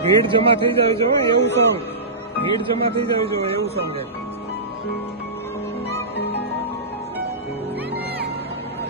ભીડ જમા થઈ જાય છો એવું સોંગ ભીડ જમા થઈ જાય છો એવું સોંગ